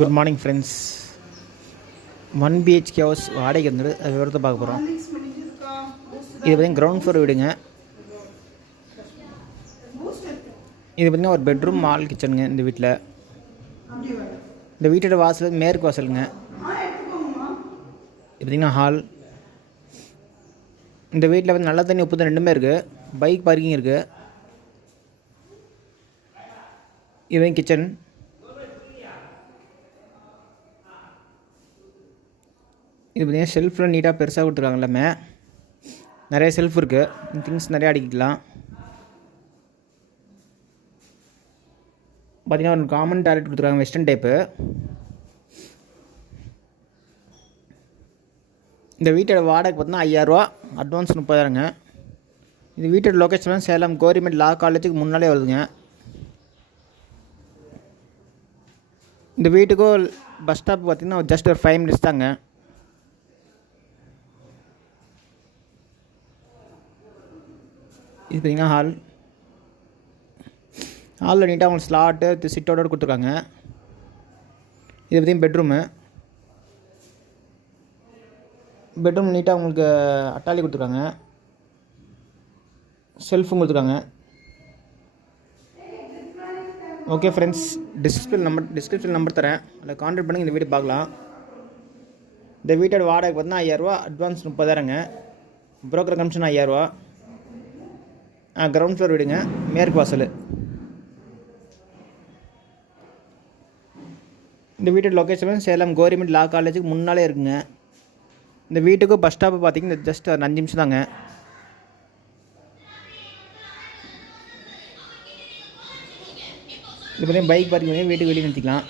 Good morning friends. 1 BHK house வாடகைக்கு வந்துட்டு அது விவரத்தை பார்க்க போகிறோம். இது பார்த்திங்கன்னா கிரவுண்ட் ஃப்ளோர் வீடுங்க. இது பார்த்திங்கன்னா ஒரு பெட்ரூம் ஹால் கிச்சனுங்க. இந்த வீட்டில் இந்த வீட்டோட வாசல் மேற்கு வாசலுங்க. இது பார்த்திங்கன்னா ஹால். இந்த வீட்டில் வந்து நல்ல தண்ணி உப்பு தண்ணி ரெண்டுமே இருக்குது. பைக் பார்க்கிங் இருக்குது. இது கிச்சன். இது பார்த்திங்கன்னா ஷெல்ஃபில் நீட்டாக பெருசாக கொடுத்துருக்காங்க. எல்லாமே நிறைய ஷெல்ஃப் இருக்குது. திங்ஸ் நிறையா அடிக்கலாம். பார்த்திங்கன்னா ஒரு காமன் டாய்லெட் கொடுத்துருக்காங்க, வெஸ்டர்ன் டைப்பு. இந்த வீட்டோட வாடகை பார்த்தீங்கன்னா 5000 ரூபா, அட்வான்ஸ் 30,000ங்க. இந்த வீட்டோட லொக்கேஷன் சேலம் கவர்மெண்ட் லா காலேஜுக்கு முன்னாலே வருதுங்க. இந்த வீட்டுக்கும் பஸ் ஸ்டாப் பார்த்திங்கன்னா ஜஸ்ட் ஒரு 5 minutes தாங்க. இது பார்த்திங்கன்னா ஹாலில் நீட்டாக உங்களுக்கு ஸ்லாட்டு சிட்டோட கொடுத்துருக்காங்க. இது பார்த்திங்கன்னா பெட்ரூம் நீட்டாக உங்களுக்கு அட்டாலி கொடுத்துருக்காங்க. ஷெல்ஃபும் கொடுத்துருக்காங்க. ஓகே ஃப்ரெண்ட்ஸ், டிஸ்கிரிப்ஷன் நம்பர் தரேன், அதில் கான்டாக்ட் பண்ணி இந்த வீடு பார்க்கலாம். இந்த வீட்டோட வாடகை பார்த்தீங்கன்னா 5000 ரூபா, அட்வான்ஸ் 30,000ங்க. புரோக்கர் கமிஷன் 5000 ரூபா. கிரவுண்ட் ஃப்ளோர் வீடுங்க, மேற்கு வாசல். இந்த வீட்டோட லொக்கேஷன் சேலம் கவர்மெண்ட் லா காலேஜுக்கு முன்னாலே இருக்குங்க. இந்த வீட்டுக்கும் பஸ் ஸ்டாப்பு பார்த்திங்கன்னா ஜஸ்ட் 5 நிமிஷம் தாங்க. இது பார்த்தீங்கன்னா பைக் பார்க்கிங் பண்ணி வீட்டுக்கு வெளியே நிறுத்திக்கலாம்.